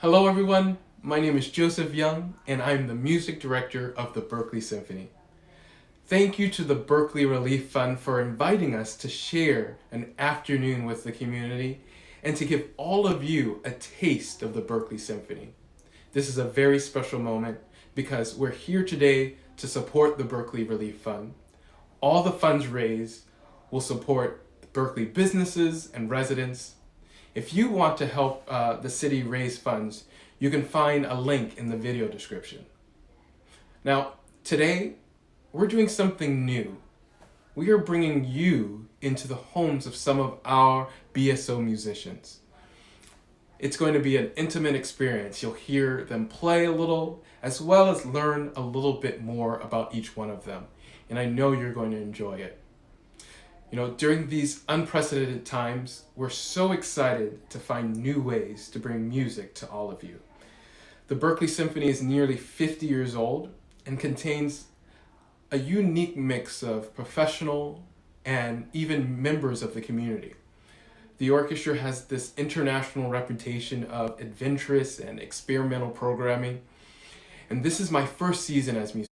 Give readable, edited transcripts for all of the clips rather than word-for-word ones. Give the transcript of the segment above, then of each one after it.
Hello everyone, my name is Joseph Young and I'm the music director of the Berkeley Symphony. Thank you to the Berkeley Relief Fund for inviting us to share an afternoon with the community and to give all of you a taste of the Berkeley Symphony. This is a very special moment because we're here today to support the Berkeley Relief Fund. All the funds raised will support Berkeley businesses and residents. If you want to help the city raise funds, you can find a link in the video description. Now, today, we're doing something new. We are bringing you into the homes of some of our BSO musicians. It's going to be an intimate experience. You'll hear them play a little, as well as learn a little bit more about each one of them. And I know you're going to enjoy it. During these unprecedented times, we're so excited to find new ways to bring music to all of you. The Berkeley Symphony is nearly 50 years old and contains a unique mix of professional and even members of the community. The orchestra has this international reputation of adventurous and experimental programming, and this is my first season as musician.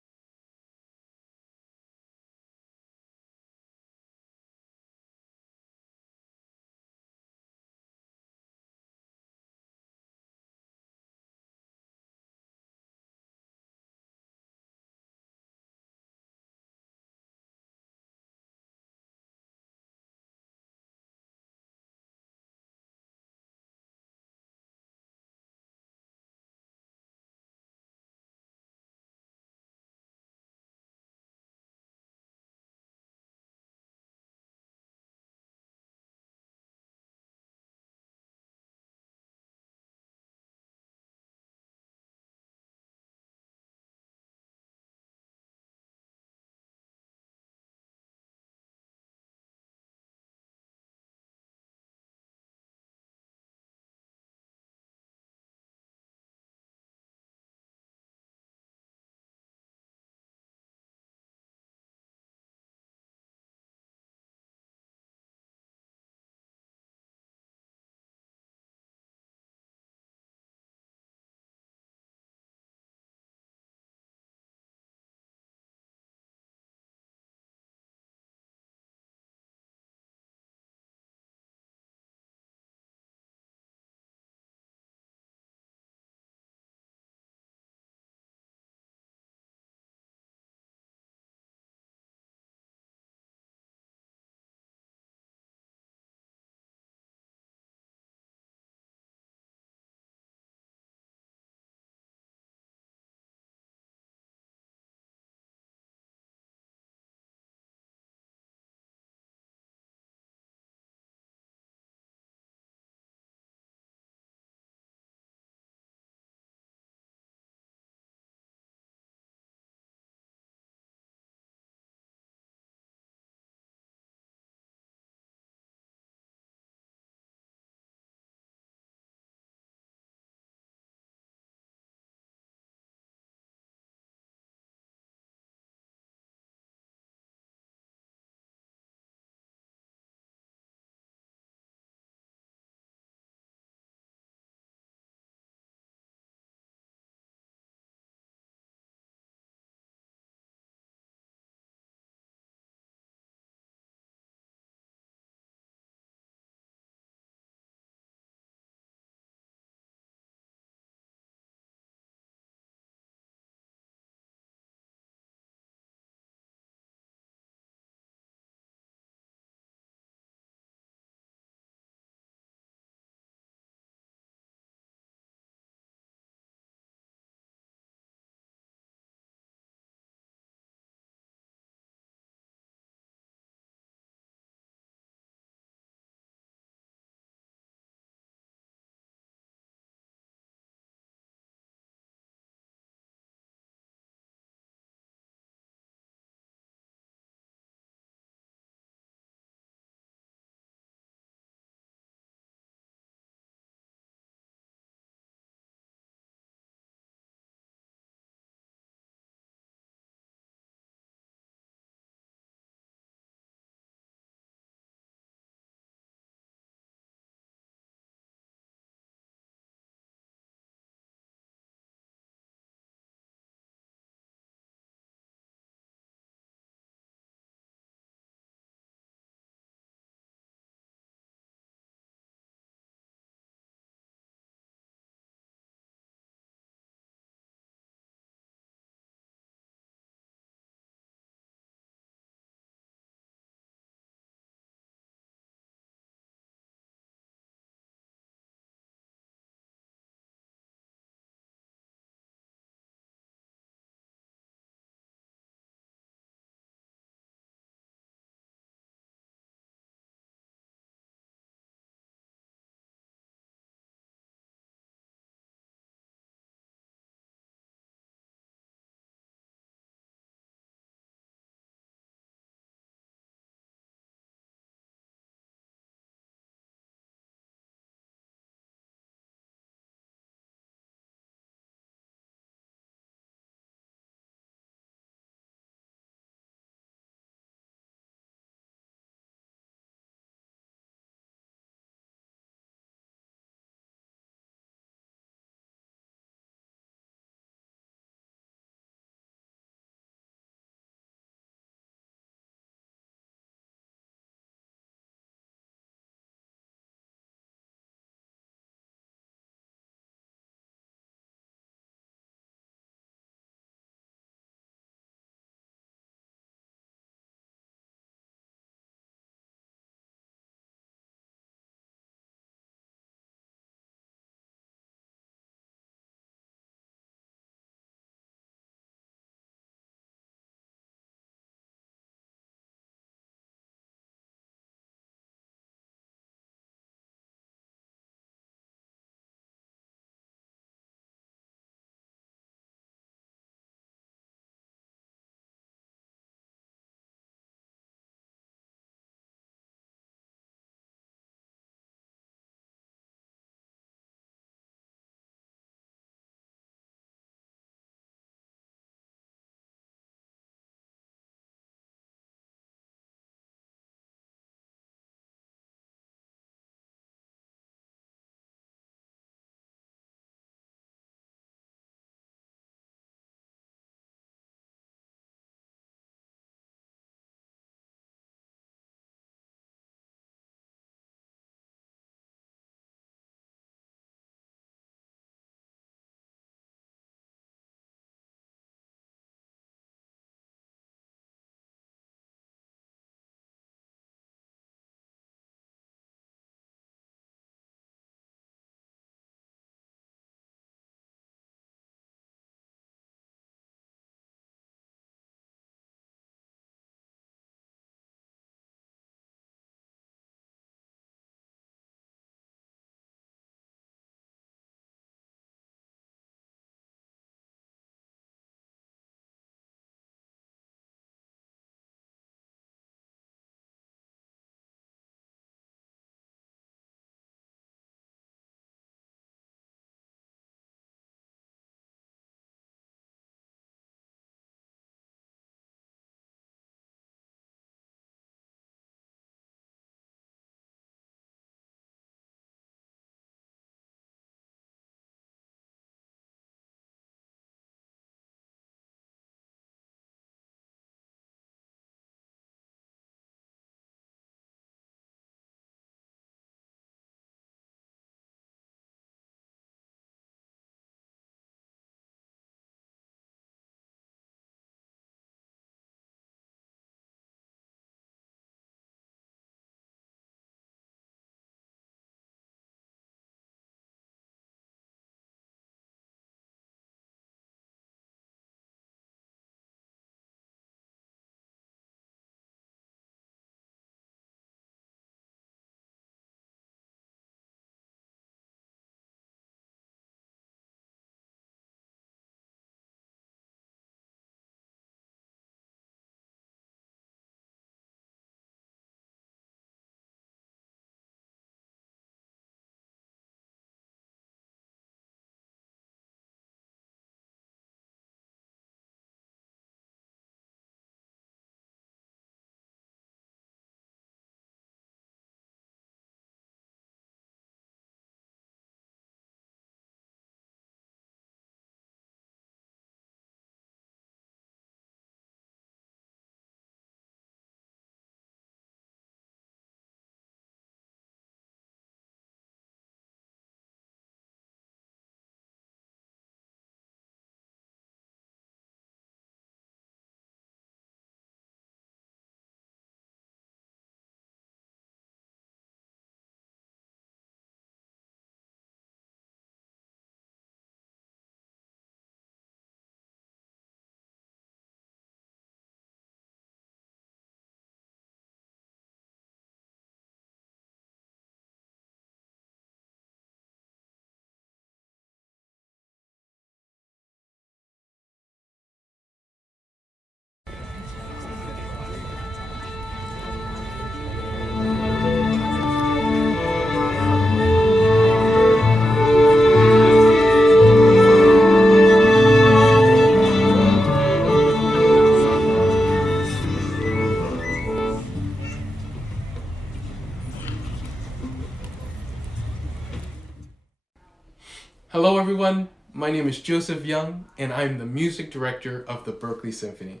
My name is Joseph Young, and I'm the music director of the Berklee Symphony.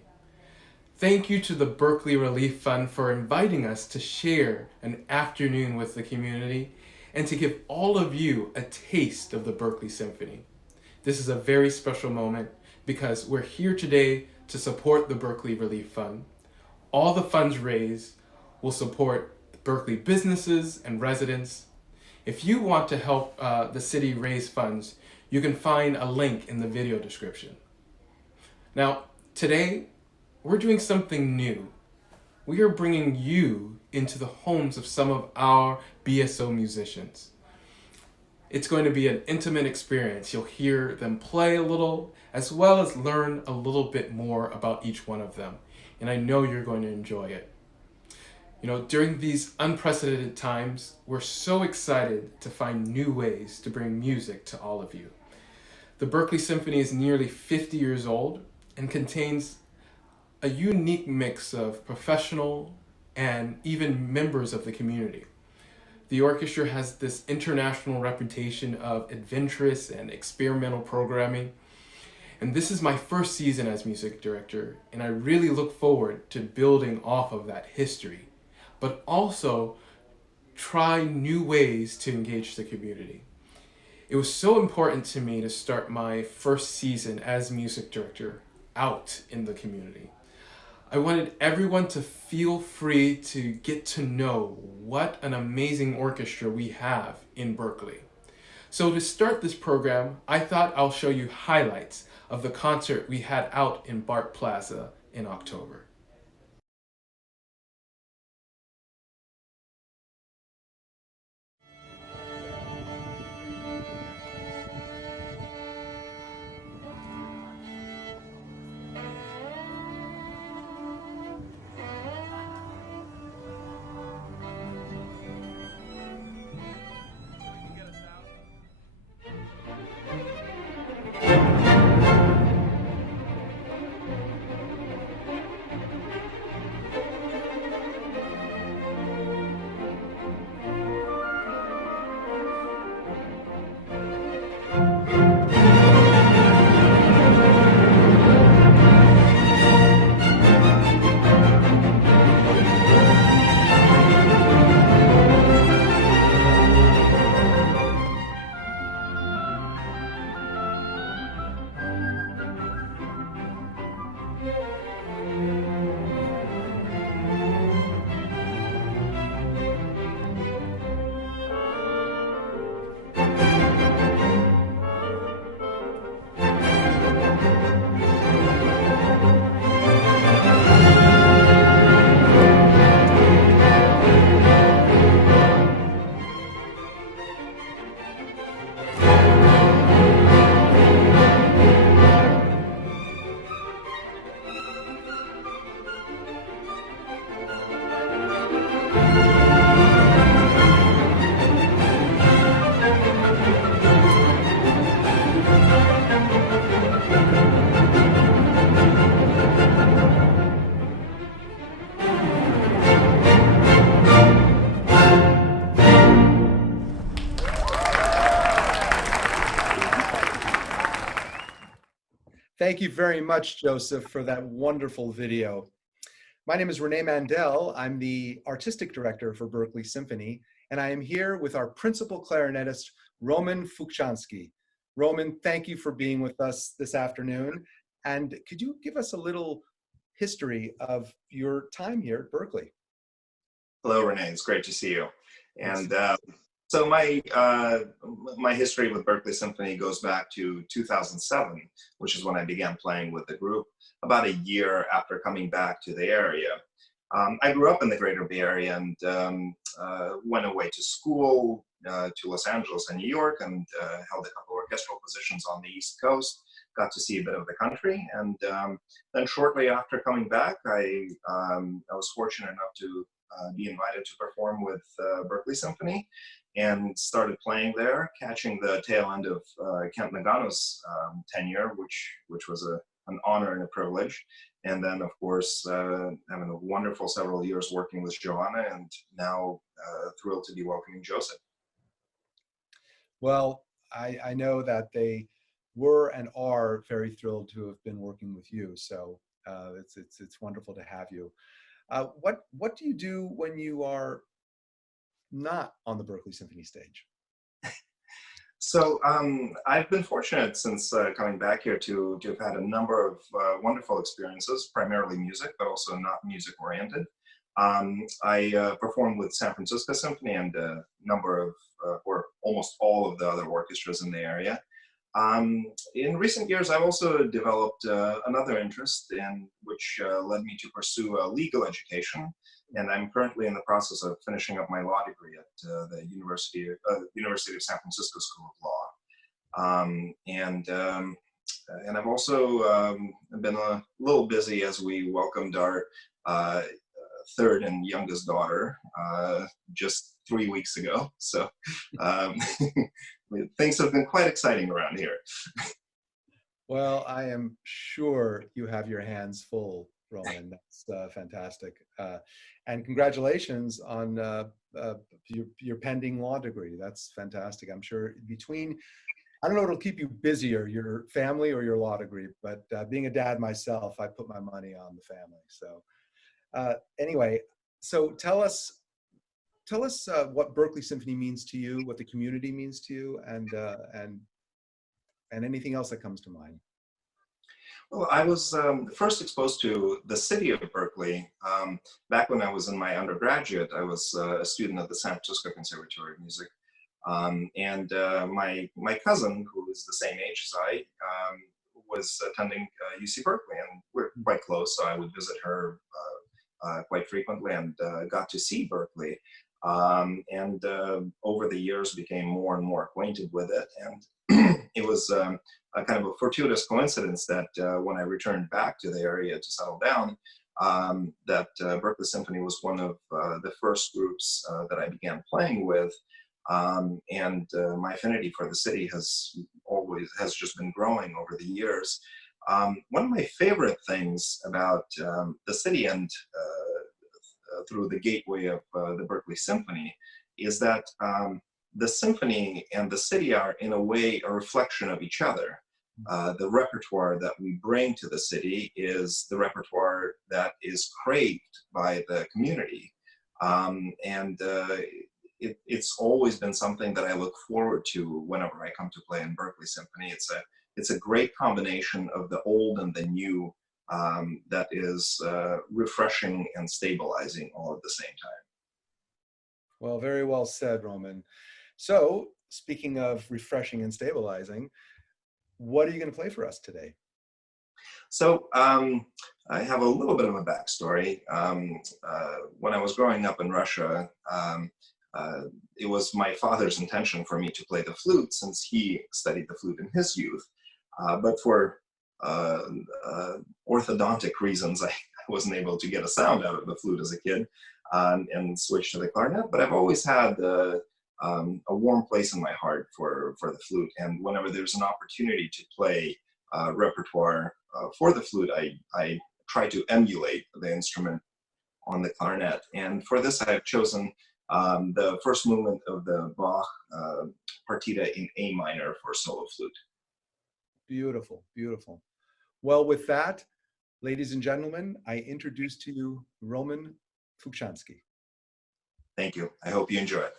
Thank you to the Berklee Relief Fund for inviting us to share an afternoon with the community and to give all of you a taste of the Berklee Symphony. This is a very special moment because we're here today to support the Berklee Relief Fund. All the funds raised will support Berklee businesses and residents. If you want to help the city raise funds, you can find a link in the video description. Now, today, we're doing something new. We are bringing you into the homes of some of our BSO musicians. It's going to be an intimate experience. You'll hear them play a little, as well as learn a little bit more about each one of them. And I know you're going to enjoy it. You know, during these unprecedented times, we're so excited to find new ways to bring music to all of you. The Berklee Symphony is nearly 50 years old and contains a unique mix of professional and even members of the community. The orchestra has this international reputation of adventurous and experimental programming. And this is my first season as music director, and I really look forward to building off of that history, but also try new ways to engage the community. It was so important to me to start my first season as music director out in the community. I wanted everyone to feel free to get to know what an amazing orchestra we have in Berklee. So to start this program, I thought I'll show you highlights of the concert we had out in Bart Plaza in October. Thank you very much, Joseph, for that wonderful video. My name is Renee Mandel. I'm the artistic director for Berklee Symphony, and I am here with our principal clarinetist, Roman Fukshansky. Roman, thank you for being with us this afternoon. And could you give us a little history of your time here at Berklee? Hello, Renee. It's great to see you. And so my history with Berklee Symphony goes back to 2007, which is when I began playing with the group, about a year after coming back to the area. I grew up in the greater Bay Area and went away to school to Los Angeles and New York, and held a couple orchestral positions on the East Coast, got to see a bit of the country. And then shortly after coming back, I was fortunate enough to be invited to perform with Berklee Symphony, and started playing there, catching the tail end of Kent Nagano's tenure, which was an honor and a privilege. And then, of course, having a wonderful several years working with Joanna, and now thrilled to be welcoming Joseph. Well, I know that they were and are very thrilled to have been working with you. So it's wonderful to have you. What do you do when you are not on the Berklee Symphony stage? So I've been fortunate since coming back here to have had a number of wonderful experiences, primarily music, but also not music oriented. I performed with San Francisco Symphony and a number of, or almost all of the other orchestras in the area. In recent years, I've also developed another interest in which led me to pursue legal education. And I'm currently in the process of finishing up my law degree at the University of San Francisco School of Law. And I've also been a little busy as we welcomed our third and youngest daughter just 3 weeks ago. So things have been quite exciting around here. Well, I am sure you have your hands full, Roman. That's fantastic. And congratulations on your pending law degree. That's fantastic. I'm sure I don't know what'll keep you busier, your family or your law degree, but being a dad myself, I put my money on the family. So anyway, so tell us what Berklee Symphony means to you, what the community means to you, and anything else that comes to mind. Well, I was first exposed to the city of Berkeley back when I was in my undergraduate. I was a student at the San Francisco Conservatory of Music. My cousin, who is the same age as I, was attending UC Berkeley, and we're quite close, so I would visit her quite frequently and got to see Berkeley. Over the years became more and more acquainted with it. And it was a kind of a fortuitous coincidence that when I returned back to the area to settle down, that Berklee Symphony was one of the first groups that I began playing with. My affinity for the city has just been growing over the years. One of my favorite things about the city and through the gateway of the Berklee Symphony is that the symphony and the city are in a way a reflection of each other. The repertoire that we bring to the city is the repertoire that is craved by the community. It's always been something that I look forward to whenever I come to play in Berklee Symphony. It's a great combination of the old and the new that is refreshing and stabilizing all at the same time. Well, very well said, Roman. So, speaking of refreshing and stabilizing, what are you going to play for us today? So I have a little bit of a backstory. When I was growing up in Russia, it was my father's intention for me to play the flute since he studied the flute in his youth. But for orthodontic reasons, I wasn't able to get a sound out of the flute as a kid and switched to the clarinet. But I've always had a warm place in my heart for the flute. And whenever there's an opportunity to play repertoire for the flute, I try to emulate the instrument on the clarinet. And for this, I have chosen the first movement of the Bach Partita in A minor for solo flute. Beautiful, beautiful. Well, with that, ladies and gentlemen, I introduce to you Roman Fukshansky. Thank you. I hope you enjoy it.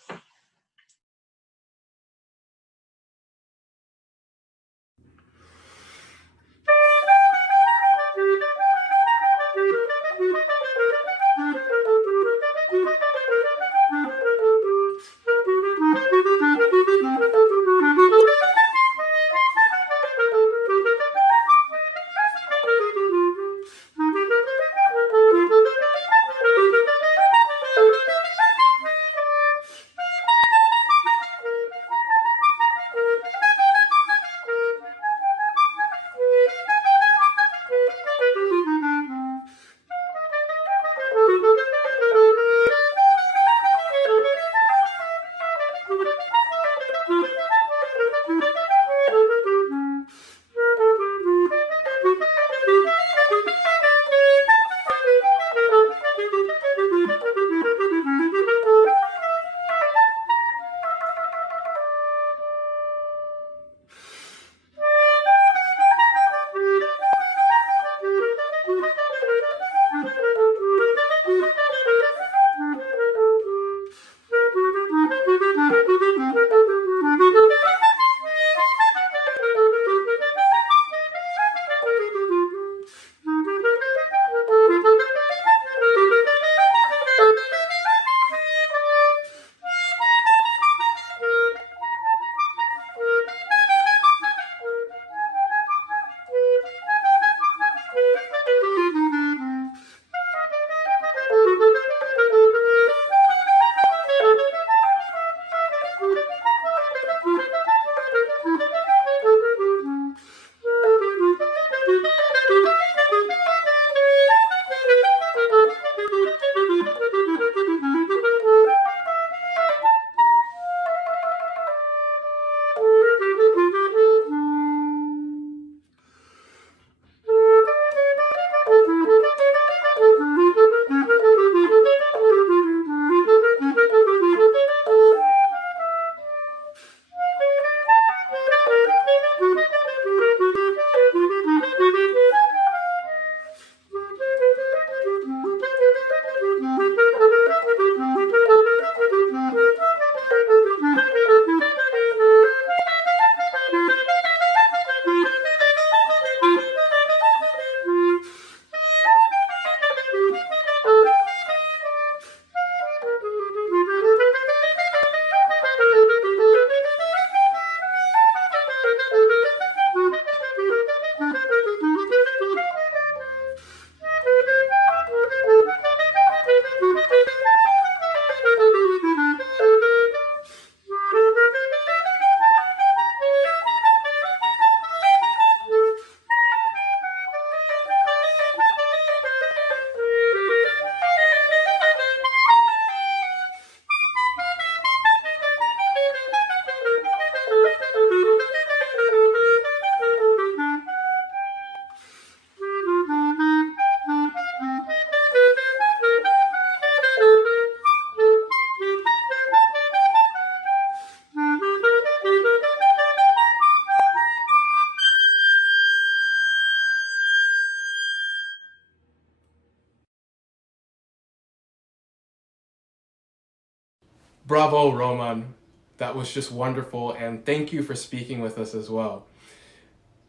Bravo, Roman. That was just wonderful, and thank you for speaking with us as well.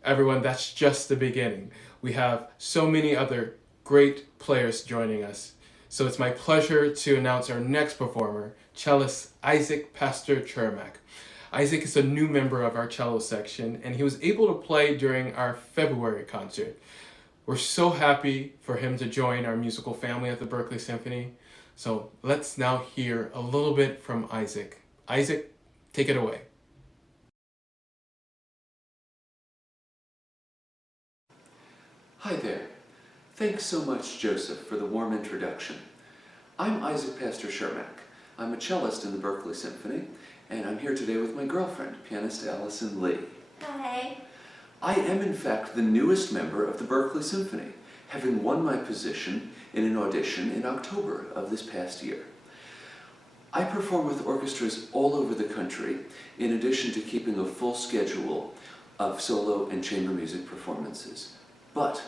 Everyone, that's just the beginning. We have so many other great players joining us. So it's my pleasure to announce our next performer, cellist Isaac Pastor Chermak. Isaac is a new member of our cello section, and he was able to play during our February concert. We're so happy for him to join our musical family at the Berklee Symphony. So let's now hear a little bit from Isaac. Isaac, take it away. Hi there. Thanks so much, Joseph, for the warm introduction. I'm Isaac Pastor Chermak. I'm a cellist in the Berklee Symphony, and I'm here today with my girlfriend, pianist Allison Lee. Hi. I am, in fact, the newest member of the Berklee Symphony, having won my position in an audition in October of this past year. I perform with orchestras all over the country, in addition to keeping a full schedule of solo and chamber music performances. But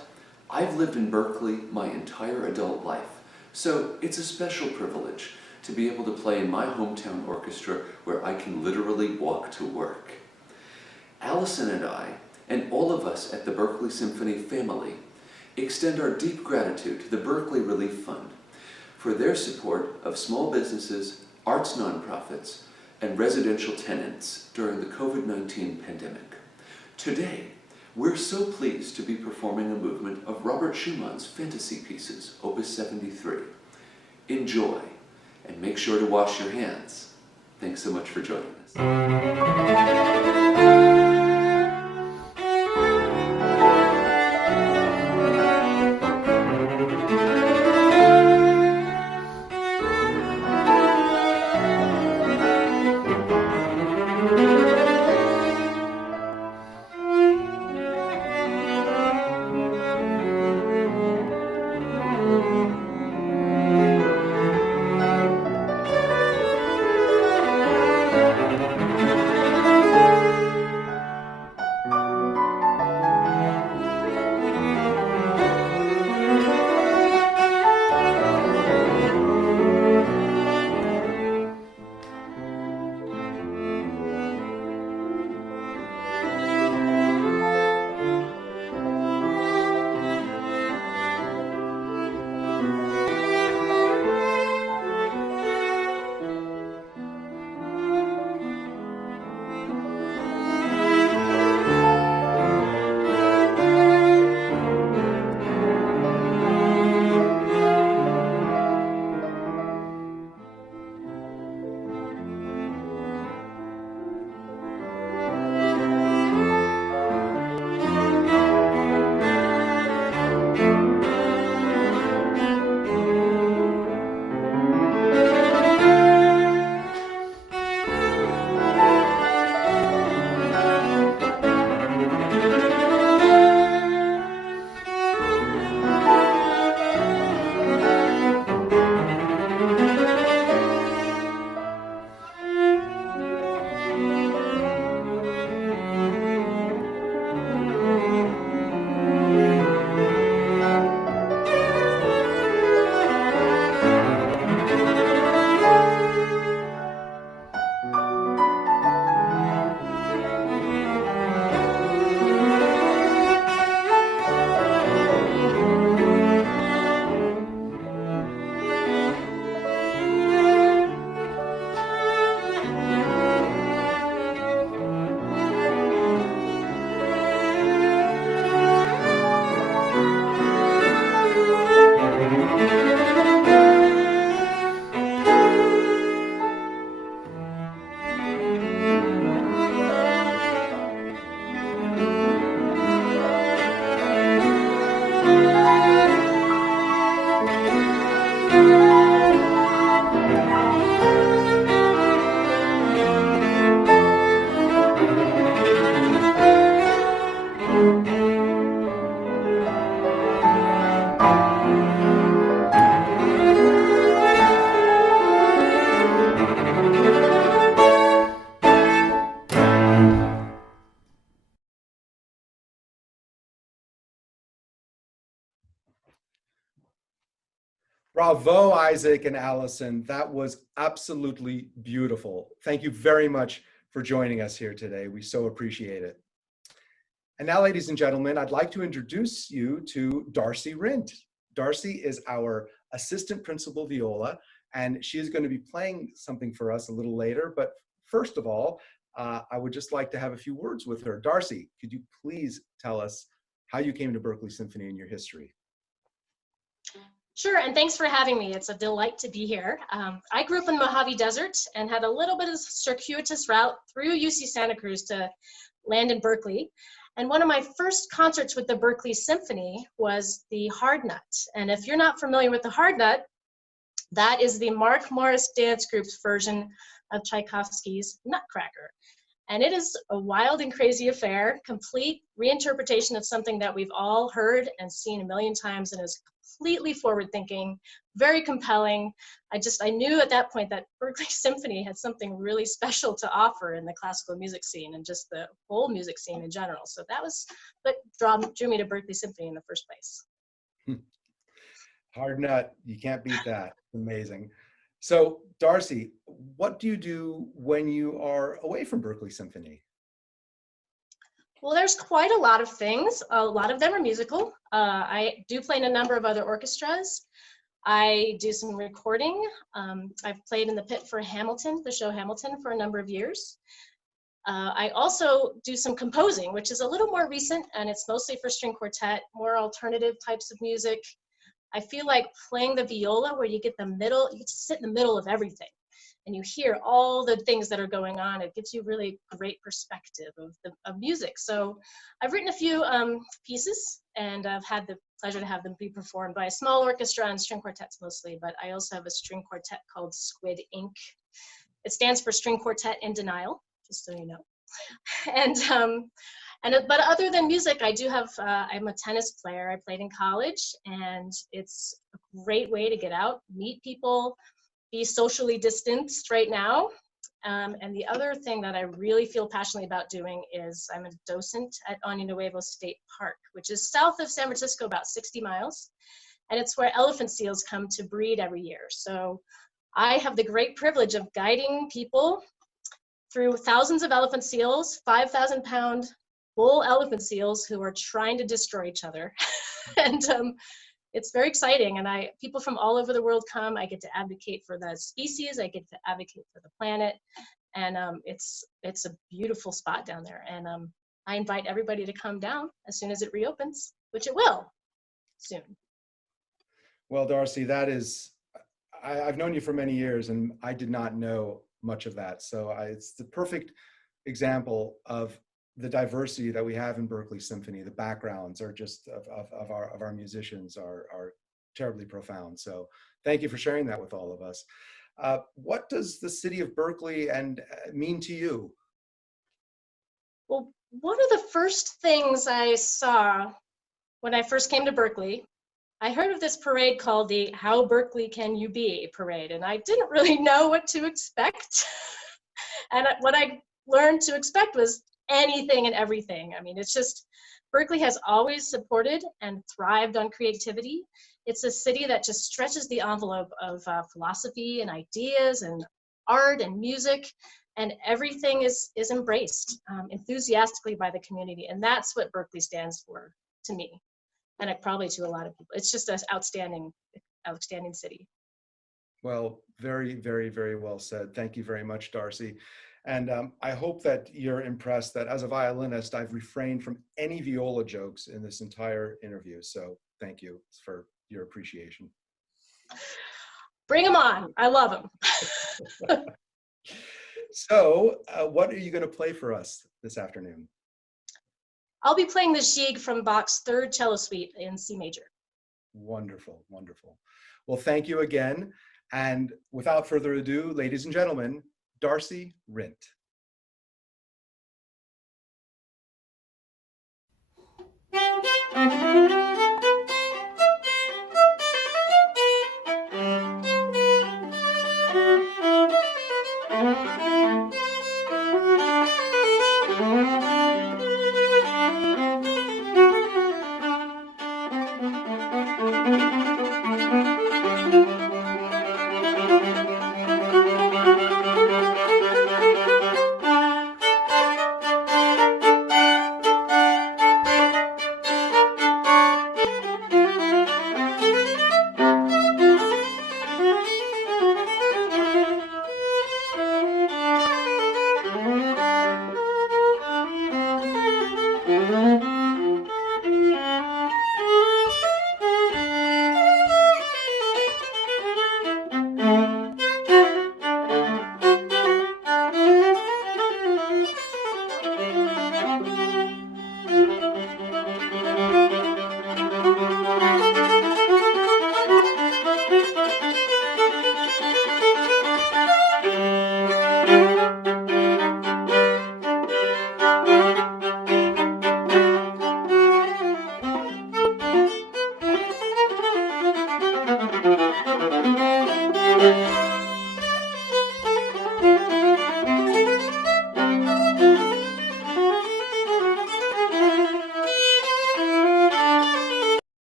I've lived in Berklee my entire adult life, so it's a special privilege to be able to play in my hometown orchestra where I can literally walk to work. Allison and I, and all of us at the Berklee Symphony family, extend our deep gratitude to the Berklee Relief Fund for their support of small businesses, arts nonprofits, and residential tenants during the COVID-19 pandemic. Today, we're so pleased to be performing a movement of Robert Schumann's fantasy pieces, Opus 73. Enjoy, and make sure to wash your hands. Thanks so much for joining us. Bravo, Isaac and Allison. That was absolutely beautiful. Thank you very much for joining us here today. We so appreciate it. And now, ladies and gentlemen, I'd like to introduce you to Darcy Rint. Darcy is our assistant principal viola, and she is going to be playing something for us a little later. But first of all, I would just like to have a few words with her. Darcy, could you please tell us how you came to Berklee Symphony and your history? Sure, and thanks for having me. It's a delight to be here. I grew up in the Mojave Desert and had a little bit of a circuitous route through UC Santa Cruz to land in Berklee. And one of my first concerts with the Berklee Symphony was the Hard Nut. And if you're not familiar with the Hard Nut, that is the Mark Morris Dance Group's version of Tchaikovsky's Nutcracker. And it is a wild and crazy affair, complete reinterpretation of something that we've all heard and seen a million times, and is completely forward-thinking, very compelling. I knew at that point that Berklee Symphony had something really special to offer in the classical music scene and just the whole music scene in general. So that was what drew me to Berklee Symphony in the first place. Hard Nut, you can't beat that. Amazing. So, Darcy, what do you do when you are away from Berklee Symphony? Well, there's quite a lot of things. A lot of them are musical. I do play in a number of other orchestras. I do some recording. I've played in the pit for Hamilton, the show Hamilton, for a number of years. I also do some composing, which is a little more recent, and it's mostly for string quartet, more alternative types of music. I feel like playing the viola, where you get to sit in the middle of everything and you hear all the things that are going on. It gives you really great perspective of music. So I've written a few pieces, and I've had the pleasure to have them be performed by a small orchestra and string quartets mostly, but I also have a string quartet called Squid Ink. It stands for String Quartet in Denial, just so you know. But other than music, I do have, I'm a tennis player. I played in college, and it's a great way to get out, meet people, be socially distanced right now. And the other thing that I really feel passionately about doing is I'm a docent at Año Nuevo State Park, which is south of San Francisco, about 60 miles. And it's where elephant seals come to breed every year. So I have the great privilege of guiding people through thousands of elephant seals, 5,000-pound bull elephant seals who are trying to destroy each other. And it's very exciting, and people from all over the world come. I get to advocate for the species, I get to advocate for the planet, and it's a beautiful spot down there. And I invite everybody to come down as soon as it reopens, which it will soon. Well, Darcy, that is, I've known you for many years, and I did not know much of that. So it's the perfect example of the diversity that we have in Berklee Symphony. The backgrounds are just of our musicians are terribly profound. So thank you for sharing that with all of us. What does the city of Berklee mean to you? Well, one of the first things I saw when I first came to Berklee, I heard of this parade called the How Berklee Can You Be parade, and I didn't really know what to expect. And what I learned to expect was anything and everything. I mean, it's just, Berklee has always supported and thrived on creativity. It's a city that just stretches the envelope of philosophy and ideas and art and music, and everything is embraced enthusiastically by the community. And that's what Berklee stands for to me, and probably to a lot of people. It's just an outstanding city. Well, very, very, very well said. Thank you very much, Darcy. And I hope that you're impressed that as a violinist, I've refrained from any viola jokes in this entire interview. So thank you for your appreciation. Bring them on. I love them. So what are you going to play for us this afternoon? I'll be playing the Gigue from Bach's Third Cello Suite in C major. Wonderful, wonderful. Well, thank you again. And without further ado, ladies and gentlemen, Darcy Rint.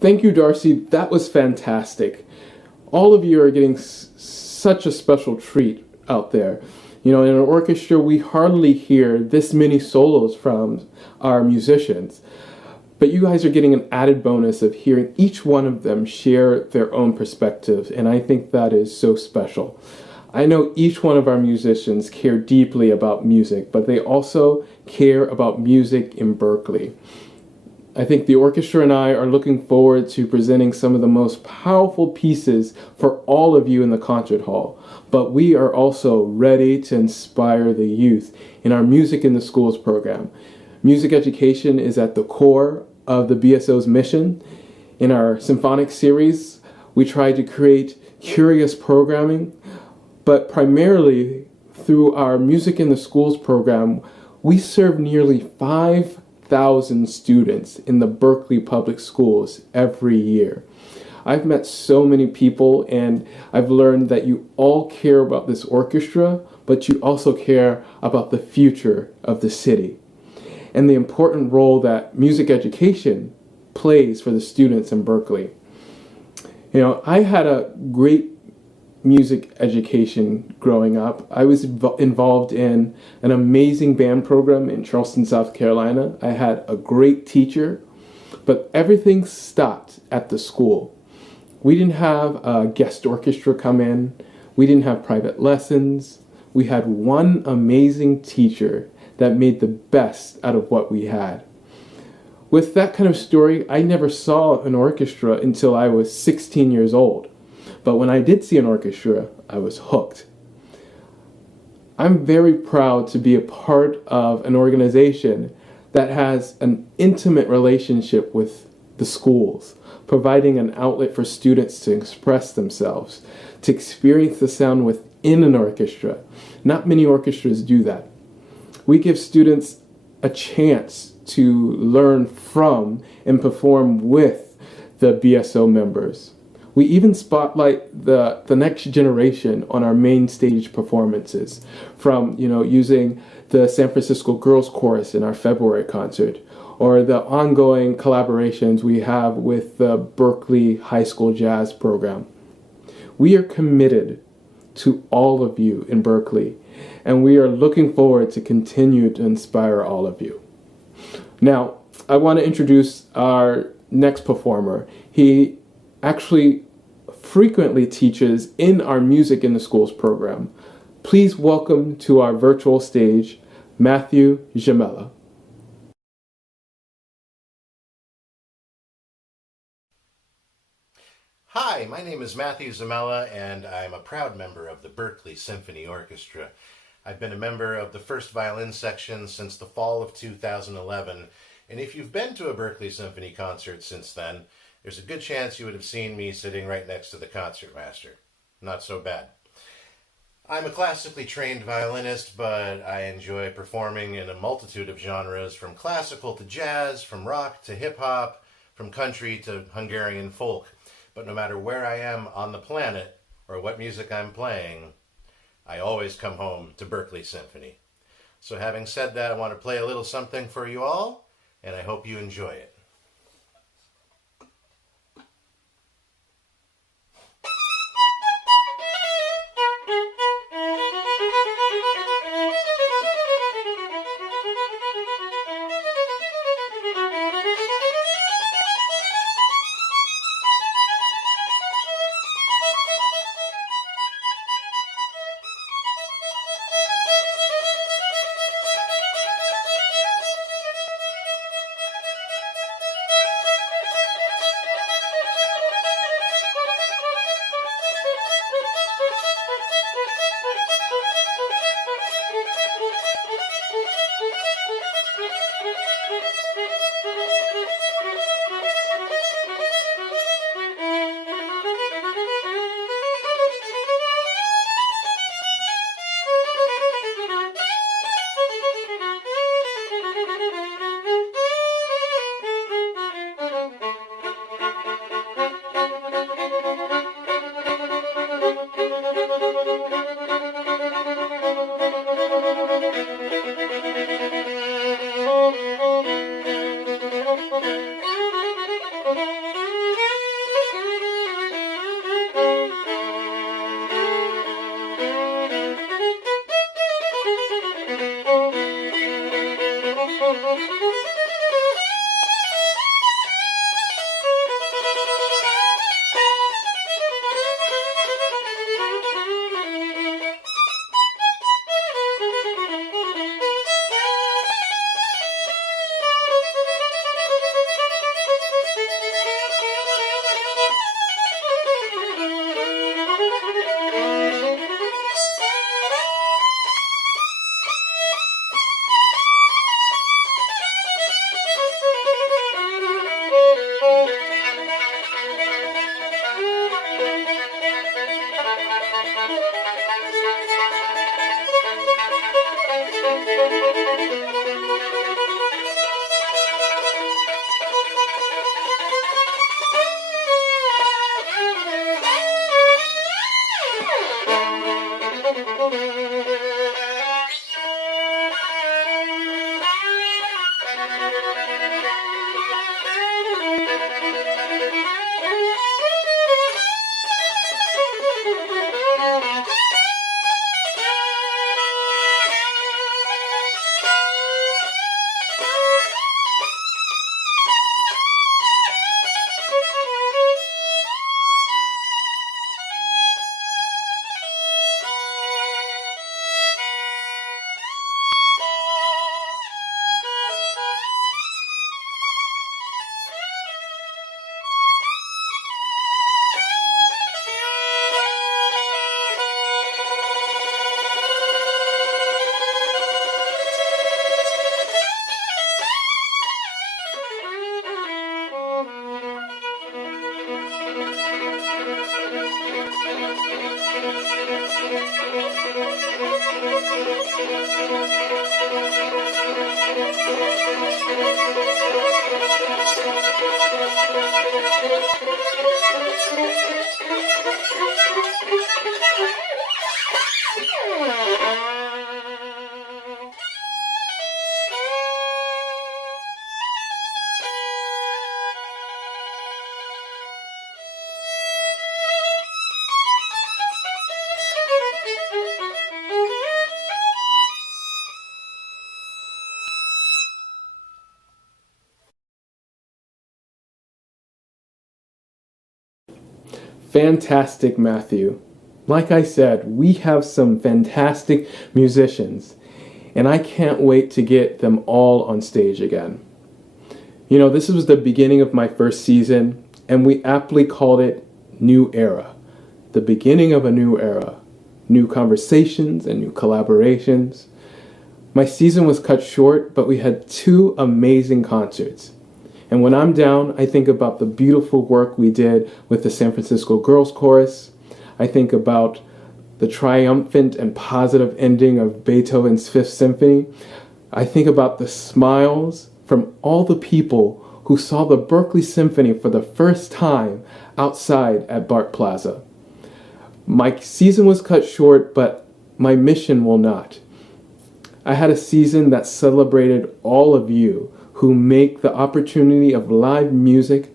Thank you, Darcy. That was fantastic. All of you are getting such a special treat out there. You know, in an orchestra, we hardly hear this many solos from our musicians. But you guys are getting an added bonus of hearing each one of them share their own perspectives, and I think that is so special. I know each one of our musicians care deeply about music, but they also care about music in Berklee. I think the orchestra and I are looking forward to presenting some of the most powerful pieces for all of you in the concert hall, but we are also ready to inspire the youth in our Music in the Schools program. Music education is at the core of the BSO's mission. In our symphonic series, we try to create curious programming, but primarily through our Music in the Schools program, we serve nearly 5,000 students in the Berklee Public Schools every year. I've met so many people, and I've learned that you all care about this orchestra, but you also care about the future of the city and the important role that music education plays for the students in Berklee. You know, I had a great music education growing up. I was involved in an amazing band program in Charleston, South Carolina. I had a great teacher, but everything stopped at the school. We didn't have a guest orchestra come in. We didn't have private lessons. We had one amazing teacher that made the best out of what we had. With that kind of story, I never saw an orchestra until I was 16 years old. But when I did see an orchestra, I was hooked. I'm very proud to be a part of an organization that has an intimate relationship with the schools, providing an outlet for students to express themselves, to experience the sound within an orchestra. Not many orchestras do that. We give students a chance to learn from and perform with the BSO members. We even spotlight the next generation on our main stage performances, from using the San Francisco Girls Chorus in our February concert, or the ongoing collaborations we have with the Berklee High School Jazz program. We are committed to all of you in Berklee, and we are looking forward to continue to inspire all of you. Now, I want to introduce our next performer. He actually frequently teaches in our Music in the Schools program. Please welcome to our virtual stage, Matthew Jamela. Hi, my name is Matthew Zamella, and I'm a proud member of the Berklee Symphony Orchestra. I've been a member of the first violin section since the fall of 2011, and if you've been to a Berklee Symphony concert since then, there's a good chance you would have seen me sitting right next to the concertmaster. Not so bad. I'm a classically trained violinist, but I enjoy performing in a multitude of genres, from classical to jazz, from rock to hip-hop, from country to Hungarian folk. But no matter where I am on the planet or what music I'm playing, I always come home to Berklee Symphony. So having said that, I want to play a little something for you all, and I hope you enjoy it. Fantastic, Matthew. Like I said, we have some fantastic musicians, and I can't wait to get them all on stage again. You know, this was the beginning of my first season, and we aptly called it New Era. The beginning of a new era. New conversations and new collaborations. My season was cut short, but we had 2 amazing concerts. And when I'm down, I think about the beautiful work we did with the San Francisco Girls Chorus. I think about the triumphant and positive ending of Beethoven's Fifth Symphony. I think about the smiles from all the people who saw the Berklee Symphony for the first time outside at BART Plaza. My season was cut short, but my mission will not. I had a season that celebrated all of you who make the opportunity of live music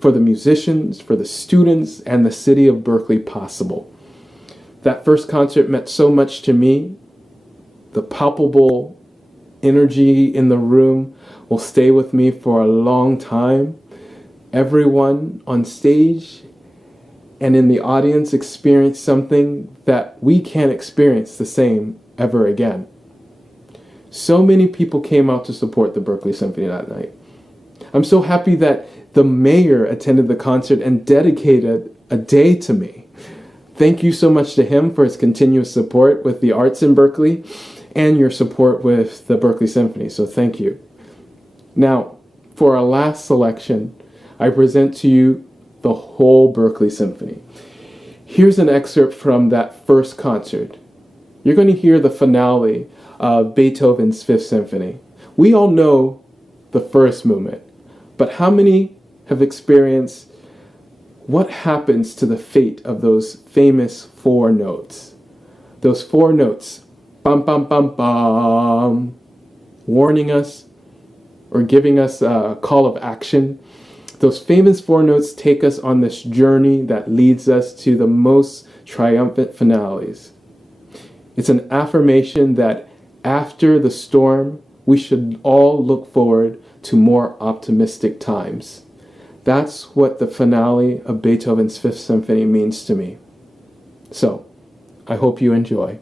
for the musicians, for the students, and the city of Berklee possible. That first concert meant so much to me. The palpable energy in the room will stay with me for a long time. Everyone on stage and in the audience experienced something that we can't experience the same ever again. So many people came out to support the Berklee Symphony that night. I'm so happy that the mayor attended the concert and dedicated a day to me. Thank you so much to him for his continuous support with the arts in Berklee and your support with the Berklee Symphony, so thank you. Now, for our last selection, I present to you the whole Berklee Symphony. Here's an excerpt from that first concert. You're going to hear the finale of Beethoven's Fifth Symphony. We all know the first movement, but how many have experienced what happens to the fate of those famous 4 notes? Those 4 notes, bum bum bum bum, warning us or giving us a call of action. Those famous 4 notes take us on this journey that leads us to the most triumphant finales. It's an affirmation that after the storm we should all look forward to more optimistic times. That's what the finale of Beethoven's Fifth Symphony means to me. So, I hope you enjoy.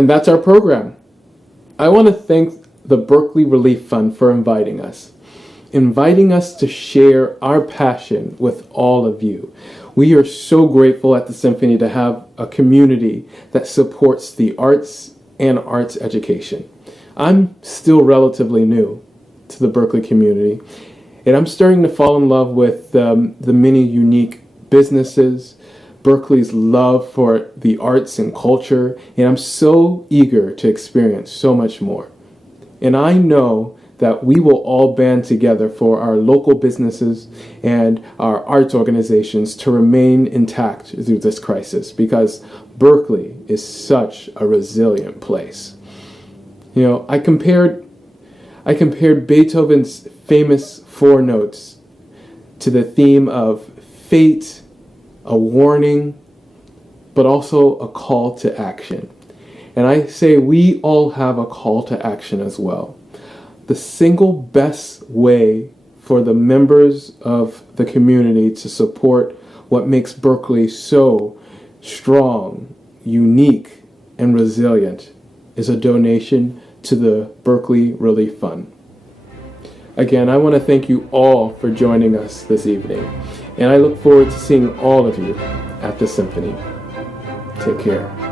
And that's our program. I want to thank the Berklee Relief Fund for inviting us to share our passion with all of you. We are so grateful at the Symphony to have a community that supports the arts and arts education. I'm still relatively new to the Berklee community, and I'm starting to fall in love with the many unique businesses, Berklee's love for the arts and culture, and I'm so eager to experience so much more. And I know that we will all band together for our local businesses and our arts organizations to remain intact through this crisis, because Berklee is such a resilient place. You know, I compared Beethoven's famous four notes to the theme of fate, a warning, but also a call to action. And I say we all have a call to action as well. The single best way for the members of the community to support what makes Berklee so strong, unique, and resilient is a donation to the Berklee Relief Fund. Again, I want to thank you all for joining us this evening, and I look forward to seeing all of you at the Symphony. Take care.